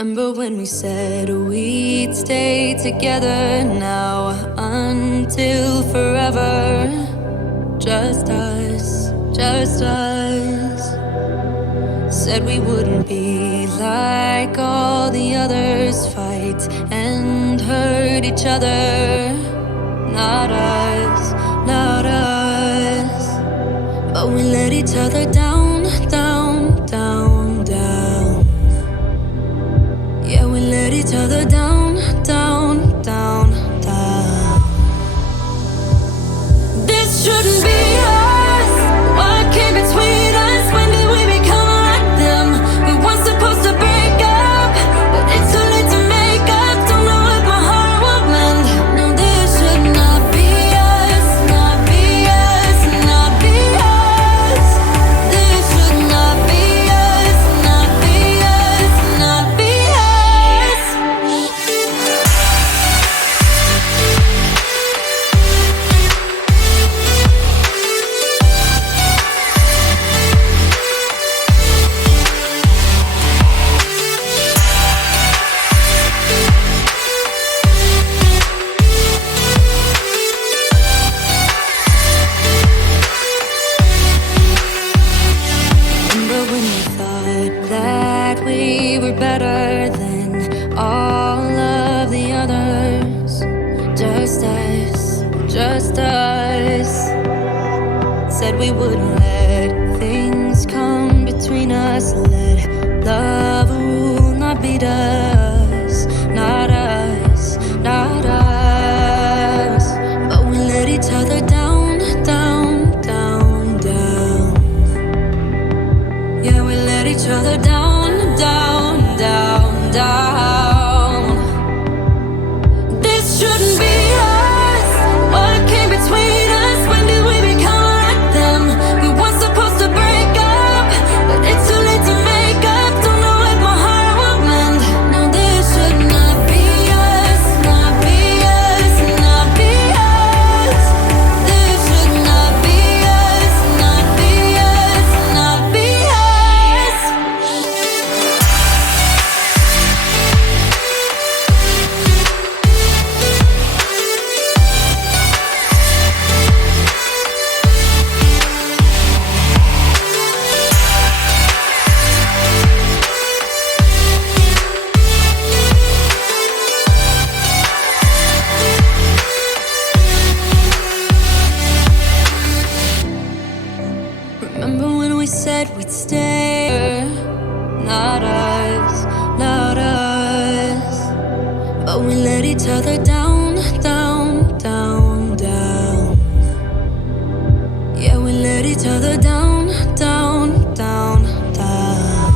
Remember when we said we'd stay together now until forever? Just us, just us. Said we wouldn't be like all the others, fight and hurt each other. Not us, not us. But we let each other down, down, down, down. Yeah, we let each other down, down, down, down. This shouldn't be us. What came between us? When did we become like them? We weren't supposed to break up, but it's too late to make up. Don't know what my heart will mend. No, this should not be us, not be us, not be us. This should not be us, not be us, not be us. Remember when we thought that we were better than all of the others? Just us, just us. Said we wouldn't let things come between us. Let love rule, not beat us. Not us, not us. But we let each other down, down, down, down. Yeah, we let each other down, down, down, down. This shouldn't be us. What came between us? When did we become like them? We weren't supposed to break up, but it's too late to make up. Don't know what my heart will mend. No, this should not be us, not be us, not be us. This should not be us, not be us, not be us. Remember when we said we'd stay? Not us, not us. But we let each other down, down, down, down. Yeah, we let each other down, down, down, down.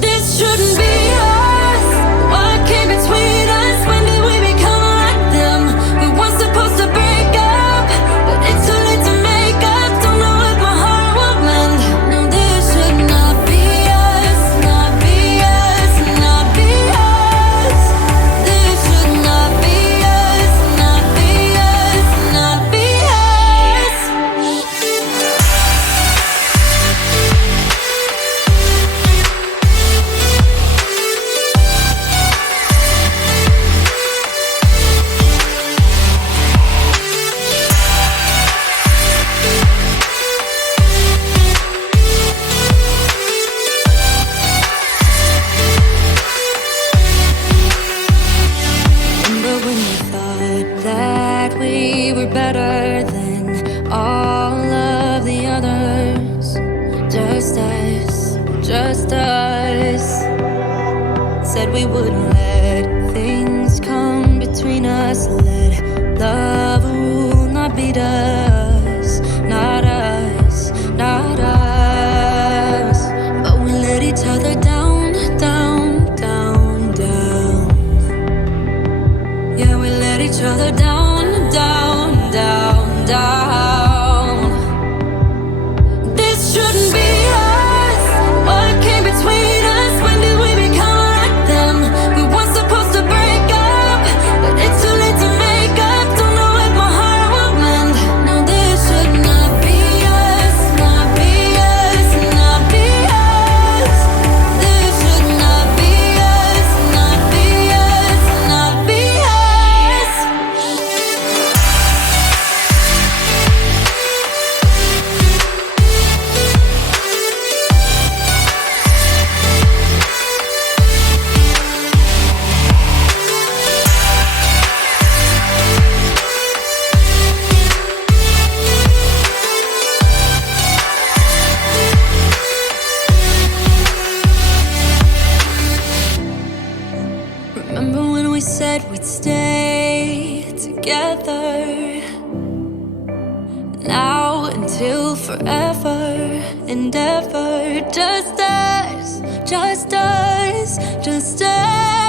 This shouldn't be us. What came between us? When did we become like them? We weren't supposed to break up, but it's too late to make up. Don't know what my heart will mend. No, this should not be us, not be us, not be us. This should not be us, not be us, not be us. Remember when we thought that we were better than all of the others? Just us, just us. Said we wouldn't let things come between us. Let love rule, not beat us. Not us, not us. But we let each other down, down, down, down. Yeah, we let each other down, down, down, down. This shouldn't be us. What came between us? When did we become like them? We weren't supposed to break up, but it's too late to make up. Don't know what my heart will mend. No, this should not be us, not be us, not be us. This should together. Now until forever and ever. Just us, just us, just us.